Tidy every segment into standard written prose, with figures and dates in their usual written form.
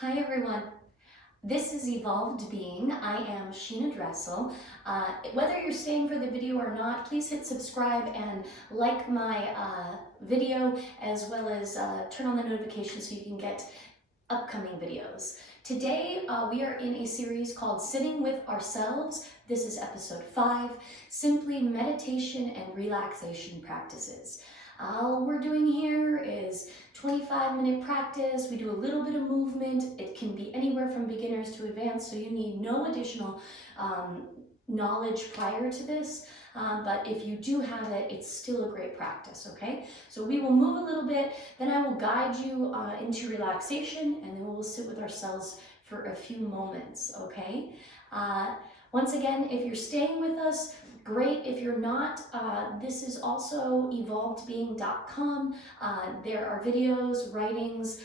Hi everyone, this is Evolved Being. I am Sheena Dressel. Whether you're staying for the video or not, please hit subscribe and like my video, as well as turn on the notifications so you can get upcoming videos. Today we are in a series called Sitting with Ourselves. This is episode 5, Simply Meditation and Relaxation Practices. All we're doing here is 25-minute practice. We do a little bit of movement. It can be anywhere from beginners to advanced, so you need no additional knowledge prior to this. But if you do have it, it's still a great practice, okay? So we will move a little bit, then I will guide you into relaxation, and then we'll sit with ourselves for a few moments, okay? Once again, if you're staying with us, great. If you're not, this is also evolvedbeing.com. There are videos, writings,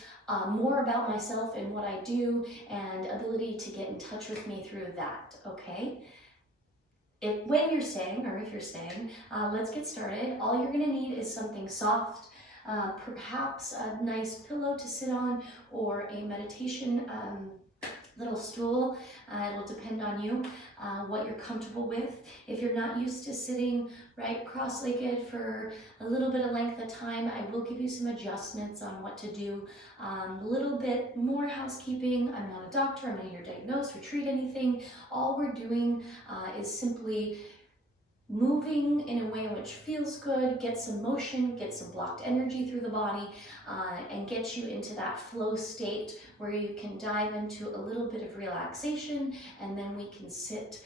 more about myself and what I do, and ability to get in touch with me through that, okay? When you're staying, or if you're staying, let's get started. All you're gonna need is something soft, perhaps a nice pillow to sit on, or a meditation little stool. It'll depend on you, what you're comfortable with. If you're not used to sitting right cross-legged for a little bit of length of time, I will give you some adjustments on what to do. A little bit more housekeeping. I'm not a doctor, I'm not here to diagnose or treat anything. All we're doing is simply moving in a way which feels good, get some motion, get some blocked energy through the body, and get you into that flow state where you can dive into a little bit of relaxation, and then we can sit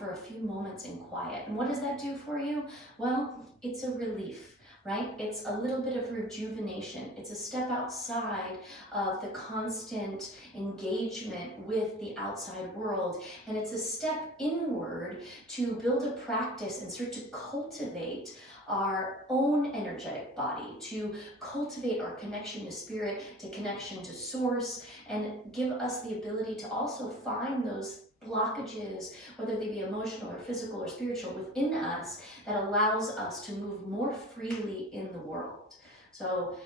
for a few moments in quiet. And what does that do for you? Well, it's a relief, right? It's a little bit of rejuvenation. It's a step outside of the constant engagement with the outside world, and it's a step inward to build a practice and start to cultivate our own energetic body, to cultivate our connection to spirit, to connection to source, and give us the ability to also find those blockages, whether they be emotional or physical or spiritual, within us, that allows us to move more freely in the world. So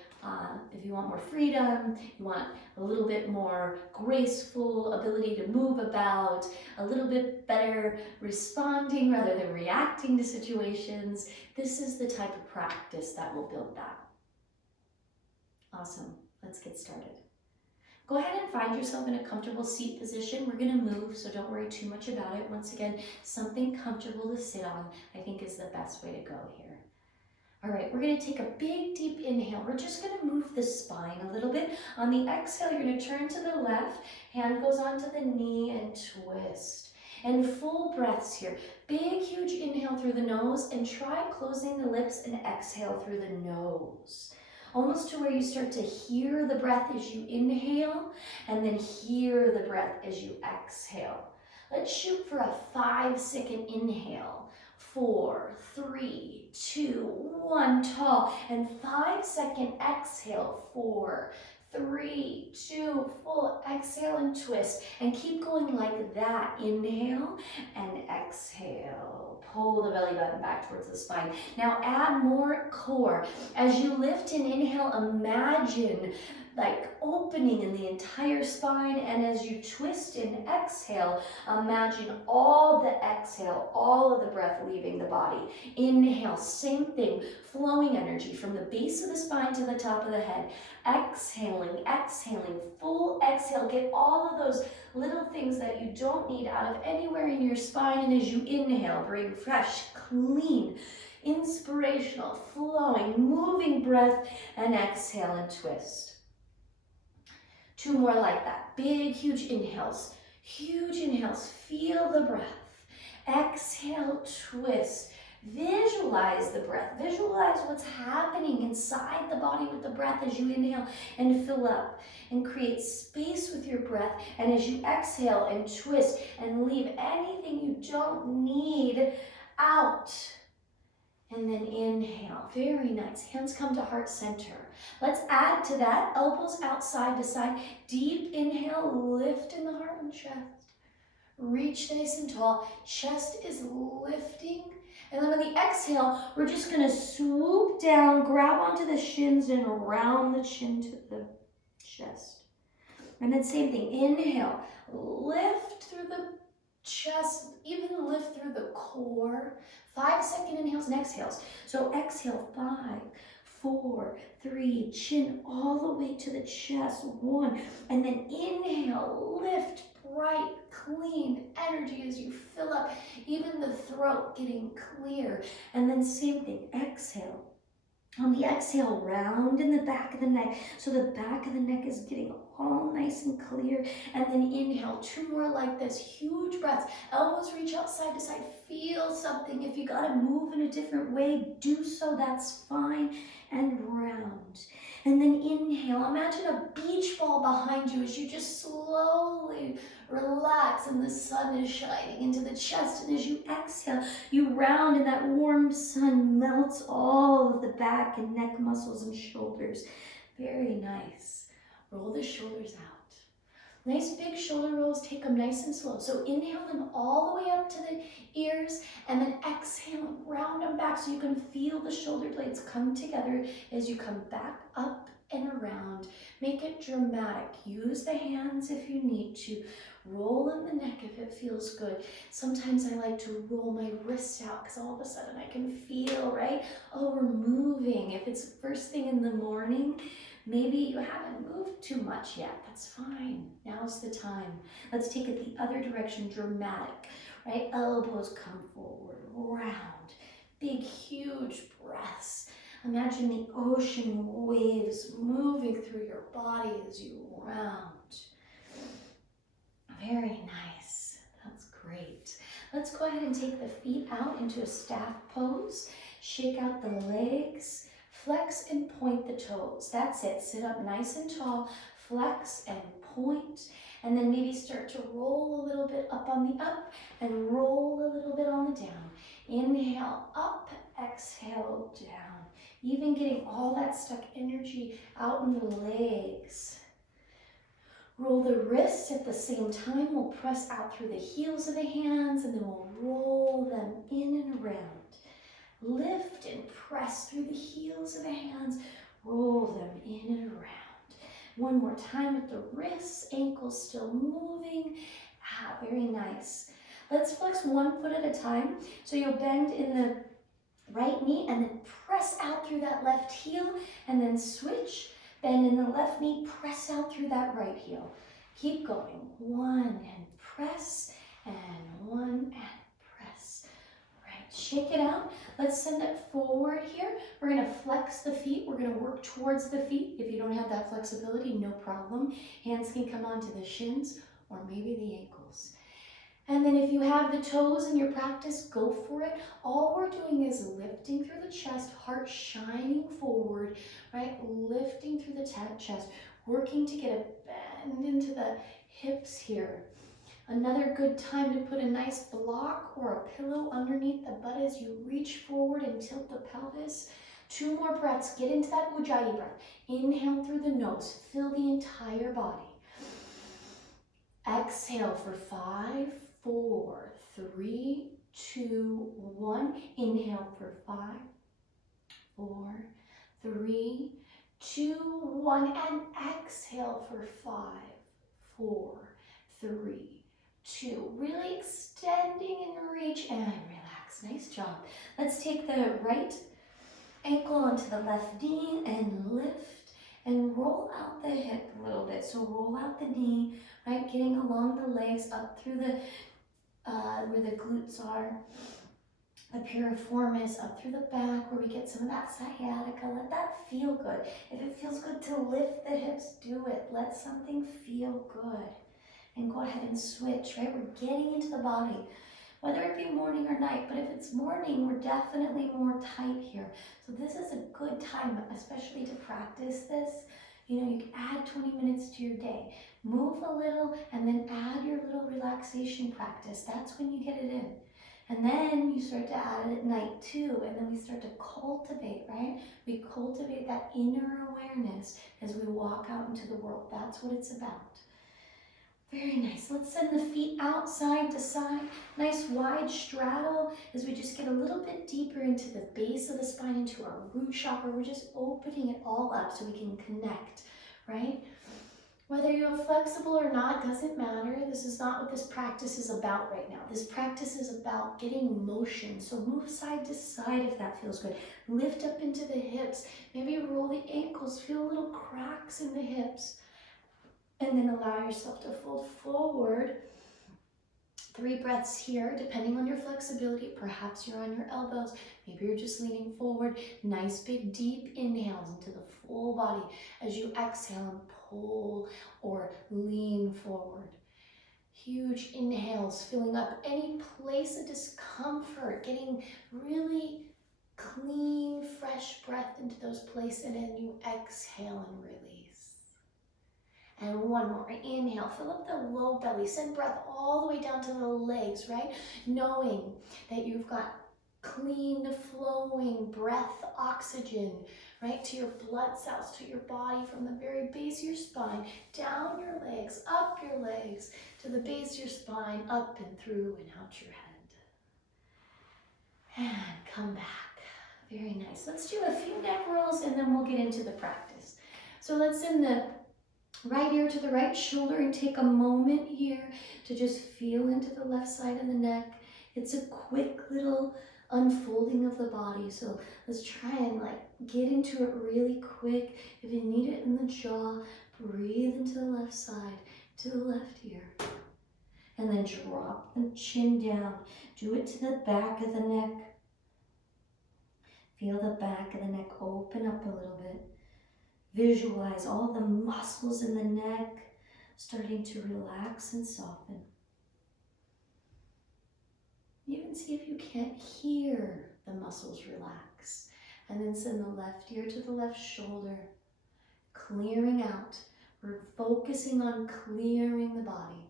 if you want more freedom, you want a little bit more graceful ability to move about, a little bit better responding rather than reacting to situations, this is the type of practice that will build that. Awesome. Let's get started. Go ahead and find yourself in a comfortable seat position. We're going to move, so don't worry too much about it. Once again, something comfortable to sit on, I think, is the best way to go here. All right, we're going to take a big, deep inhale. We're just going to move the spine a little bit. On the exhale, you're going to turn to the left. Hand goes onto the knee and twist. And full breaths here. Big, huge inhale through the nose, and try closing the lips and exhale through the nose. Almost to where you start to hear the breath as you inhale, and then hear the breath as you exhale. Let's shoot for a 5-second inhale. 4, 3, 2, 1, tall, and 5-second exhale. 4, 3, 2, full exhale and twist, and keep going like that. Inhale and exhale. Pull the belly button back towards the spine. Now add more core. As you lift and inhale, imagine like opening in the entire spine, and as you twist and exhale, imagine all the exhale, all of the breath leaving the body. Inhale, same thing, flowing energy from the base of the spine to the top of the head. Exhaling, exhaling, full exhale. Get all of those little things that you don't need out of anywhere in your spine, and as you inhale, bring fresh, clean, inspirational, flowing, moving breath, and exhale and twist. 2 more like that. Big, huge inhales. Huge inhales. Feel the breath. Exhale, twist. Visualize the breath. Visualize what's happening inside the body with the breath as you inhale and fill up. And create space with your breath. And as you exhale and twist and leave anything you don't need out. And then inhale. Very nice. Hands come to heart center. Let's add to that. Elbows out side to side. Deep inhale. Lift in the heart and chest. Reach nice and tall. Chest is lifting. And then on the exhale, we're just going to swoop down, grab onto the shins, and round the chin to the chest. And then same thing, inhale, lift through the chest, even lift through the core. 5-second inhales and exhales. So exhale, 5, 4, 3, chin all the way to the chest, 1. And then inhale, lift, bright, clean energy as you fill up, even the throat getting clear. And then same thing, exhale. On the exhale, round in the back of the neck. So the back of the neck is getting all nice and clear. And then inhale, 2 more like this, huge breaths. Elbows reach out side to side, feel something. If you gotta move in a different way, do so, that's fine. And round. And then inhale, imagine a beach ball behind you as you just slowly relax and the sun is shining into the chest. And as you exhale, you round and that warm sun melts all of the back and neck muscles and shoulders. Very nice. Roll the shoulders out. Nice big shoulder rolls, take them nice and slow. So inhale them all the way up to the ears and then exhale and round them back so you can feel the shoulder blades come together as you come back up and around. Make it dramatic. Use the hands if you need to. Roll in the neck if it feels good. Sometimes I like to roll my wrists out because all of a sudden I can feel, right? Oh, we're moving. If it's first thing in the morning, maybe you haven't moved too much yet. That's fine. Now's the time. Let's take it the other direction, dramatic, right? Elbows come forward, round, big, huge breaths. Imagine the ocean waves moving through your body as you round. Very nice. That's great. Let's go ahead and take the feet out into a staff pose. Shake out the legs. Flex and point the toes. That's it. Sit up nice and tall. Flex and point. And then maybe start to roll a little bit up on the up and roll a little bit on the down. Inhale up, exhale down. Even getting all that stuck energy out in the legs. Roll the wrists at the same time. We'll press out through the heels of the hands and then we'll roll them in and around. Lift and press through the heels of the hands. Roll them in and around. One more time with the wrists, ankles still moving. Very nice. Let's flex one foot at a time. So you'll bend in the right knee and then press out through that left heel and then switch. Bend in the left knee, press out through that right heel. Keep going. 1 and press, and 1 and press. Right, shake it out. Let's send it forward here. We're gonna flex the feet. We're gonna work towards the feet. If you don't have that flexibility, no problem. Hands can come onto the shins or maybe the ankles. And then if you have the toes in your practice, go for it. All we're doing is lifting through the chest, heart shining forward, right? Lifting through the chest, working to get a bend into the hips here. Another good time to put a nice block or a pillow underneath the butt as you reach forward and tilt the pelvis. 2 more breaths. Get into that Ujjayi breath. Inhale through the nose. Fill the entire body. Exhale for 5, 4, 3, 2, 1. Inhale for 5, 4, 3, 2, 1. And exhale for 5, 4, 3, 2. Really extending and reach and relax. Nice job. Let's take the right ankle onto the left knee and lift and roll out the hip a little bit. So roll out the knee, right? Getting along the legs up through the where the glutes are, the piriformis, up through the back where we get some of that sciatica. Let that feel good. If it feels good to lift the hips, do it. Let something feel good. And go ahead and switch, right? We're getting into the body, whether it be morning or night, but if it's morning, we're definitely more tight here. So this is a good time, especially to practice this. You know, you can add 20 minutes to your day. Move a little and then add your little relaxation practice. That's when you get it in. And then you start to add it at night too. And then we start to cultivate, right? We cultivate that inner awareness as we walk out into the world. That's what it's about. Very nice. Let's send the feet out side to side. Nice wide straddle as we just get a little bit deeper into the base of the spine, into our root chakra. We're just opening it all up so we can connect, right? Whether you're flexible or not doesn't matter. This is not what this practice is about right now. This practice is about getting motion. So move side to side if that feels good. Lift up into the hips. Maybe roll the ankles. Feel little cracks in the hips. And then allow yourself to fold forward. 3 breaths here, depending on your flexibility. Perhaps you're on your elbows. Maybe you're just leaning forward. Nice big deep inhales into the full body as you exhale and pull or lean forward. Huge inhales, filling up any place of discomfort, getting really clean, fresh breath into those places, and then you exhale and release. And one more, inhale, fill up the low belly, send breath all the way down to the legs, right? Knowing that you've got clean flowing breath, oxygen, right? To your blood cells, to your body, from the very base of your spine, down your legs, up your legs, to the base of your spine, up and through and out your head. And come back. Very nice. Let's do a few neck rolls and then we'll get into the practice. So let's send the right ear to the right shoulder and take a moment here to just feel into the left side of the neck. It's a quick little unfolding of the body. So let's try and get into it really quick. If you need it in the jaw, breathe into the left side, to the left ear. And then drop the chin down. Do it to the back of the neck. Feel the back of the neck open up a little bit. Visualize all the muscles in the neck starting to relax and soften. Even see if you can't hear the muscles relax. And then send the left ear to the left shoulder, clearing out. We're focusing on clearing the body,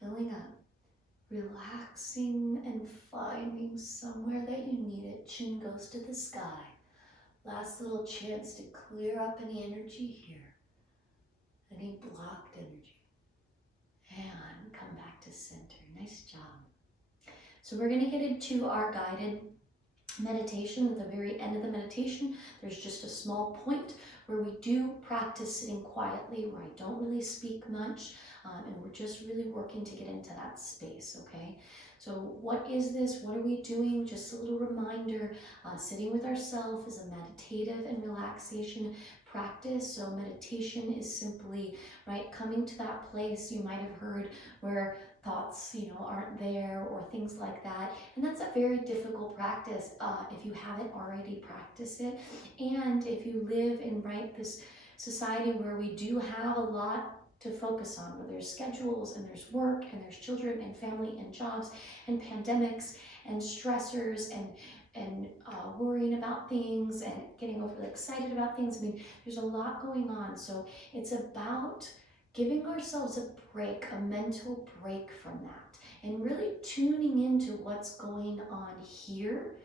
filling up, relaxing and finding somewhere that you need it. Chin goes to the sky. Last little chance to clear up any energy here, any blocked energy. And come back to center. Nice job. So we're going to get into our guided meditation. At the very end of the meditation, there's just a small point where we do practice sitting quietly, where I don't really speak much, and we're just really working to get into that space, okay? So what is this? What are we doing? Just a little reminder, sitting with ourselves is a meditative and relaxation practice. So meditation is simply, right, coming to that place you might have heard where thoughts, aren't there or things like that. And that's a very difficult practice if you haven't already practiced it. And if you live in, right, this society where we do have a lot to focus on, where there's schedules and there's work and there's children and family and jobs and pandemics and stressors and worrying about things and getting overly excited about things. I mean, there's a lot going on. So it's about giving ourselves a break, a mental break from that, and really tuning into what's going on here,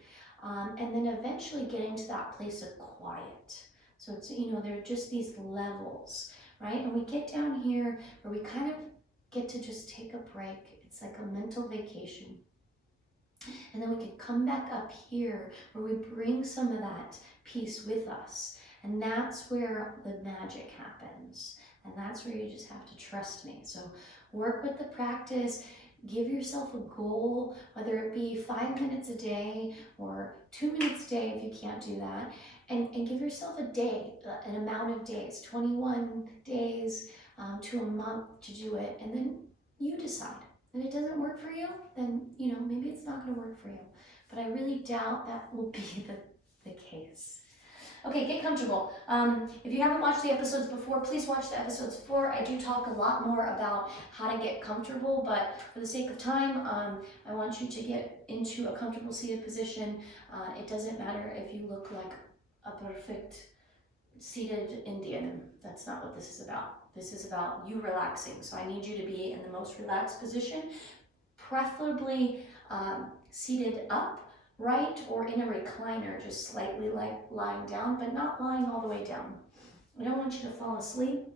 and then eventually getting to that place of quiet. So it's, there are just these levels, right? And we get down here where we kind of get to just take a break. It's like a mental vacation. And then we can come back up here where we bring some of that peace with us. And that's where the magic happens. And that's where you just have to trust me. So work with the practice. Give yourself a goal, whether it be 5 minutes a day or 2 minutes a day if you can't do that. And give yourself a day, an amount of days, 21 days to a month to do it. And then you decide. And it doesn't work for you, then, maybe it's not going to work for you. But I really doubt that will be the case. Okay, get comfortable. If you haven't watched the episodes before, please watch the episodes before. I do talk a lot more about how to get comfortable, but for the sake of time, I want you to get into a comfortable seated position. It doesn't matter if you look like a perfect seated Indian. That's not what this is about. This is about you relaxing. So I need you to be in the most relaxed position, preferably seated up, right, or in a recliner, just slightly lying down, but not lying all the way down. I don't want you to fall asleep,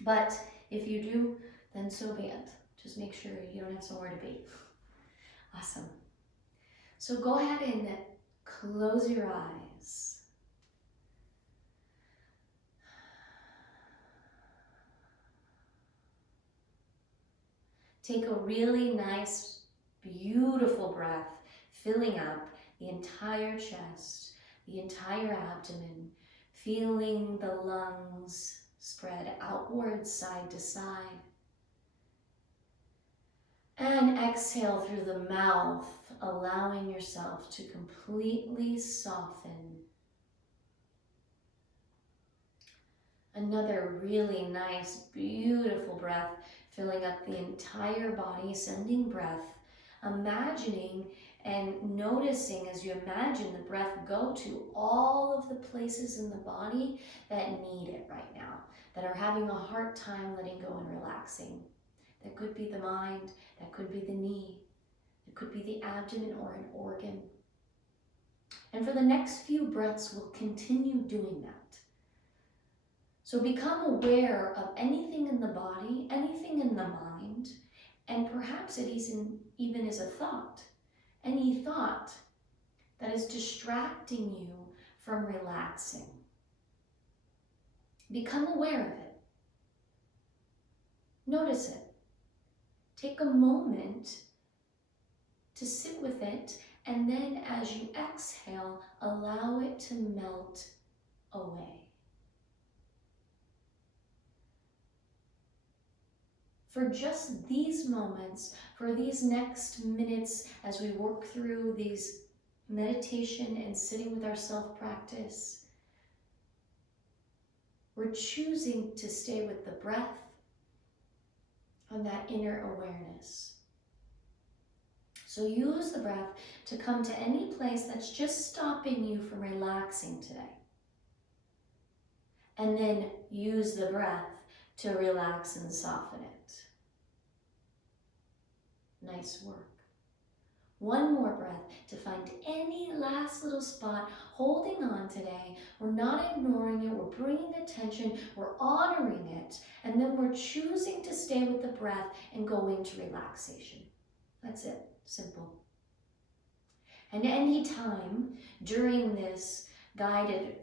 but if you do, then so be it. Just make sure you don't have somewhere to be. Awesome. So go ahead and close your eyes. Take a really nice, beautiful breath, filling up the entire chest, the entire abdomen, feeling the lungs spread outwards, side to side. And exhale through the mouth, allowing yourself to completely soften. Another really nice, beautiful breath, filling up the entire body, sending breath, imagining and noticing as you imagine the breath go to all of the places in the body that need it right now, that are having a hard time letting go and relaxing. That could be the mind, that could be the knee, it could be the abdomen or an organ. And for the next few breaths, we'll continue doing that. So become aware of anything in the body, anything in the mind, and perhaps it even is a thought. Any thought that is distracting you from relaxing. Become aware of it. Notice it. Take a moment to sit with it, and then as you exhale, allow it to melt away. For just these moments, for these next minutes as we work through these meditation and sitting with our self-practice, we're choosing to stay with the breath on that inner awareness. So use the breath to come to any place that's just stopping you from relaxing today. And then use the breath to relax and soften it. Nice work. One more breath to find any last little spot holding on today. We're not ignoring it, we're bringing attention, we're honoring it, and then we're choosing to stay with the breath and go into relaxation. That's it, simple. And any time during this guided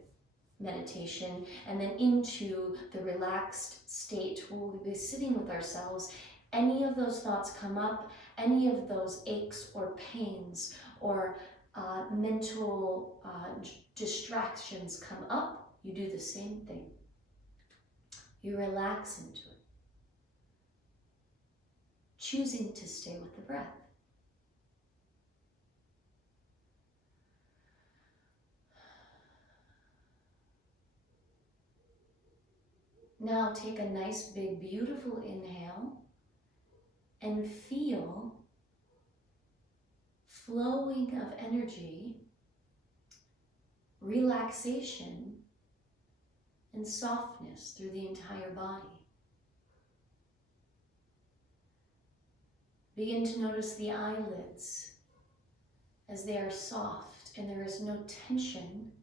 meditation and then into the relaxed state where we'll be sitting with ourselves, any of those thoughts come up, any of those aches or pains or mental distractions come up, you do the same thing. You relax into it, choosing to stay with the breath. Now take a nice, big, beautiful inhale and feel flowing of energy, relaxation, and softness through the entire body. Begin to notice the eyelids as they are soft and there is no tension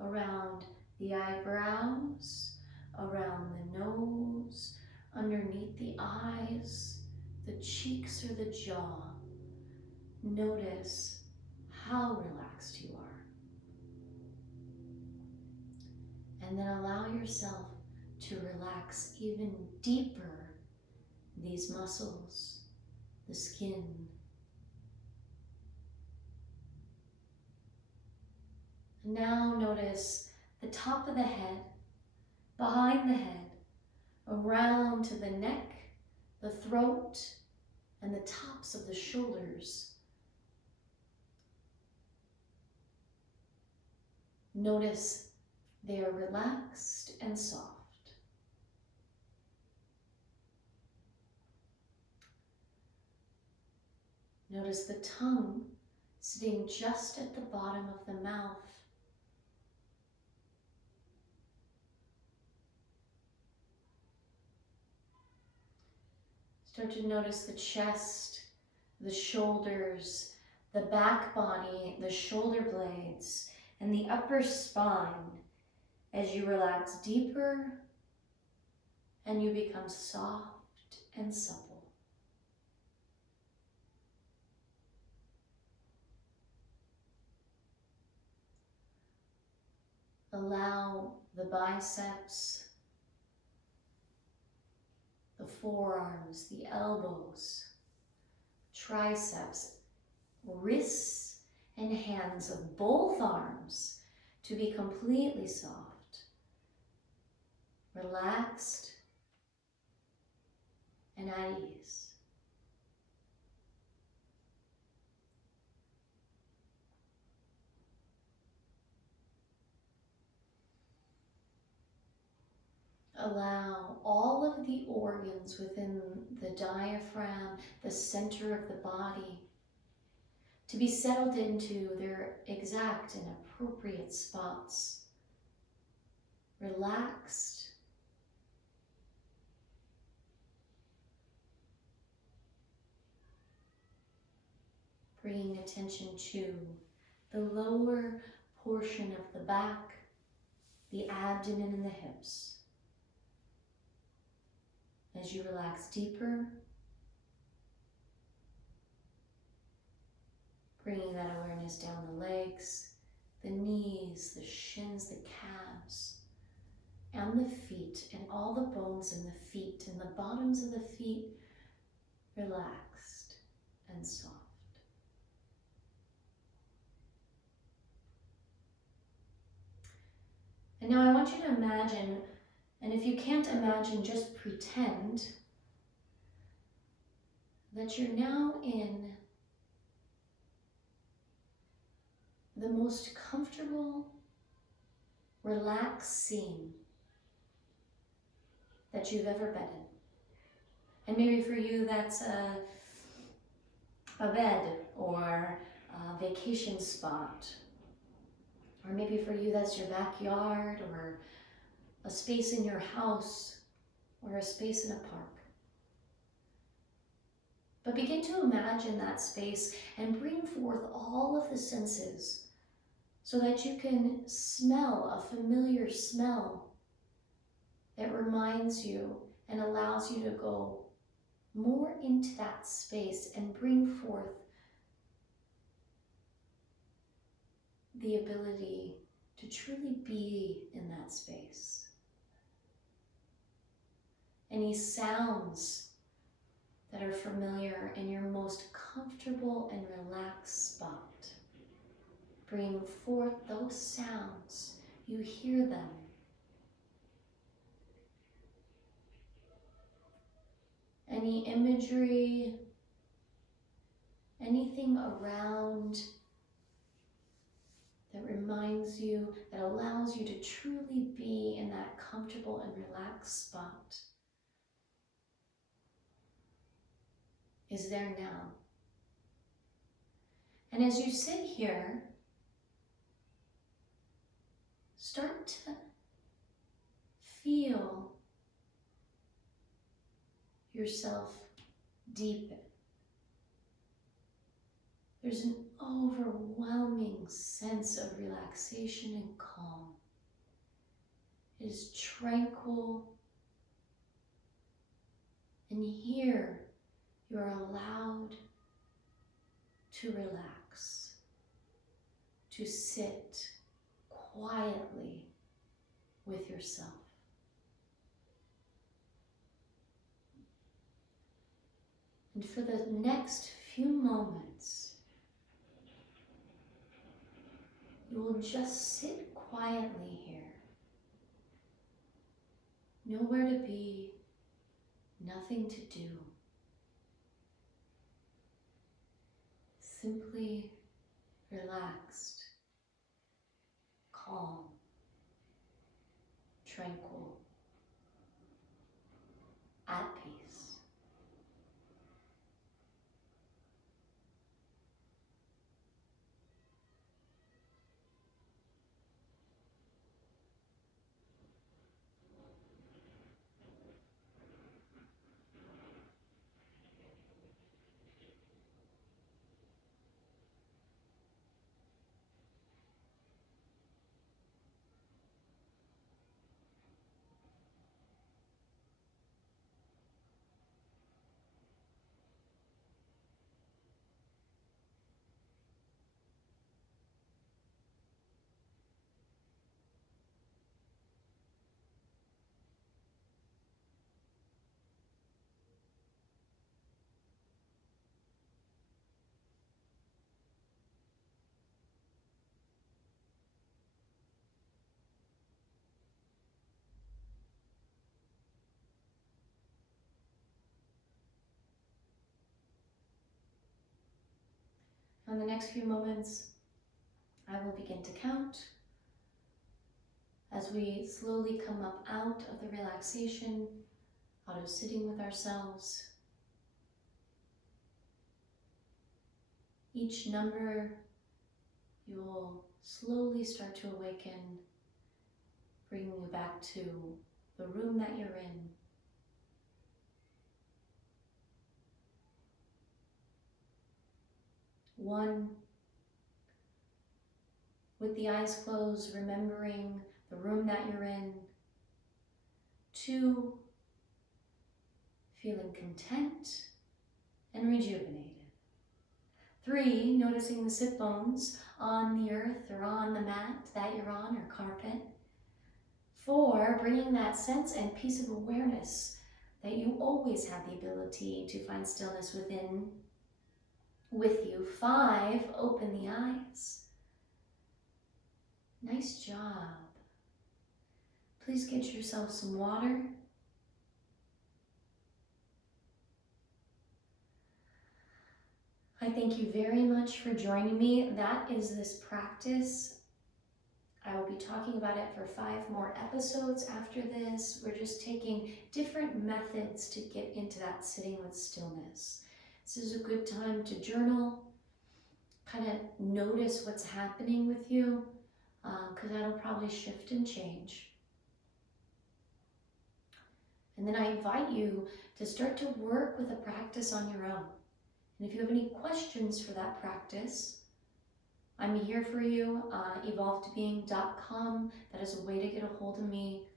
around the eyebrows, around the nose, underneath the eyes, the cheeks or the jaw. Notice how relaxed you are. And then allow yourself to relax even deeper these muscles, the skin. Now notice the top of the head, behind the head, around to the neck, the throat, and the tops of the shoulders. Notice they are relaxed and soft. Notice the tongue sitting just at the bottom of the mouth. Start to notice the chest, the shoulders, the back body, the shoulder blades, and the upper spine as you relax deeper and you become soft and supple. Allow the biceps, the forearms, the elbows, triceps, wrists, and hands of both arms to be completely soft, relaxed, and at ease. Allow all of the organs within the diaphragm, the center of the body, to be settled into their exact and appropriate spots. Relaxed, bringing attention to the lower portion of the back, the abdomen and the hips. As you relax deeper, bringing that awareness down the legs, the knees, the shins, the calves, and the feet, and all the bones in the feet, and the bottoms of the feet relaxed and soft. And now I want you to imagine, and if you can't imagine, just pretend that you're now in the most comfortable, relaxed scene that you've ever been in. And maybe for you that's a bed or a vacation spot. Or maybe for you that's your backyard or a space in your house or a space in a park. But begin to imagine that space and bring forth all of the senses so that you can smell a familiar smell that reminds you and allows you to go more into that space and bring forth the ability to truly be in that space. Any sounds that are familiar in your most comfortable and relaxed spot, bring forth those sounds. You hear them. Any imagery, anything around that reminds you, that allows you to truly be in that comfortable and relaxed spot is there now. And as you sit here, start to feel yourself deepen. There's an overwhelming sense of relaxation and calm. It is tranquil. And here you are allowed to relax, to sit quietly with yourself. And for the next few moments, you will just sit quietly here. Nowhere to be, nothing to do. Simply relaxed, calm, tranquil, at peace. In the next few moments, I will begin to count as we slowly come up out of the relaxation, out of sitting with ourselves. Each number, you will slowly start to awaken, bringing you back to the room that you're in. 1, with the eyes closed, remembering the room that you're in. 2, feeling content and rejuvenated. 3, noticing the sit bones on the earth or on the mat that you're on or carpet. 4, bringing that sense and peace of awareness that you always have the ability to find stillness within with you. 5, open the eyes. Nice job. Please get yourself some water. I thank you very much for joining me. That is this practice. I will be talking about it for 5 more episodes after this. We're just taking different methods to get into that sitting with stillness. This is a good time to journal, kind of notice what's happening with you, because that'll probably shift and change. And then I invite you to start to work with the practice on your own. And if you have any questions for that practice, I'm here for you, evolvedbeing.com. That is a way to get a hold of me,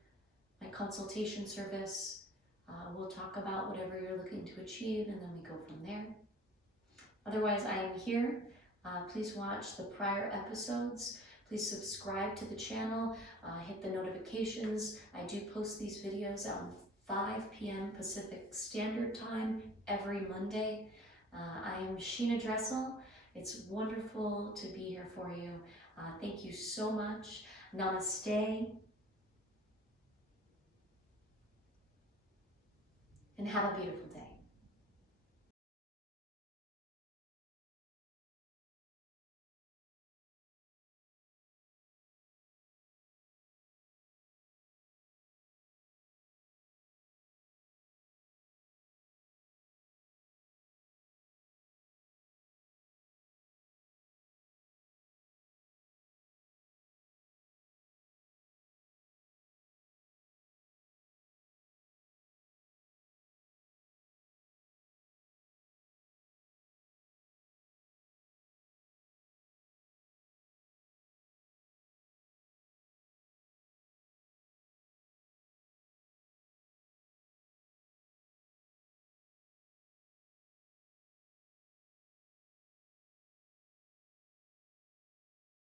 my consultation service. We'll talk about whatever you're looking to achieve, and then we go from there. Otherwise, I am here. Please watch the prior episodes. Please subscribe to the channel, hit the notifications. I do post these videos on 5 p.m. Pacific Standard Time every Monday. I am Sheena Dressel. It's wonderful to be here for you. Thank you so much. Namaste. And have a beautiful day.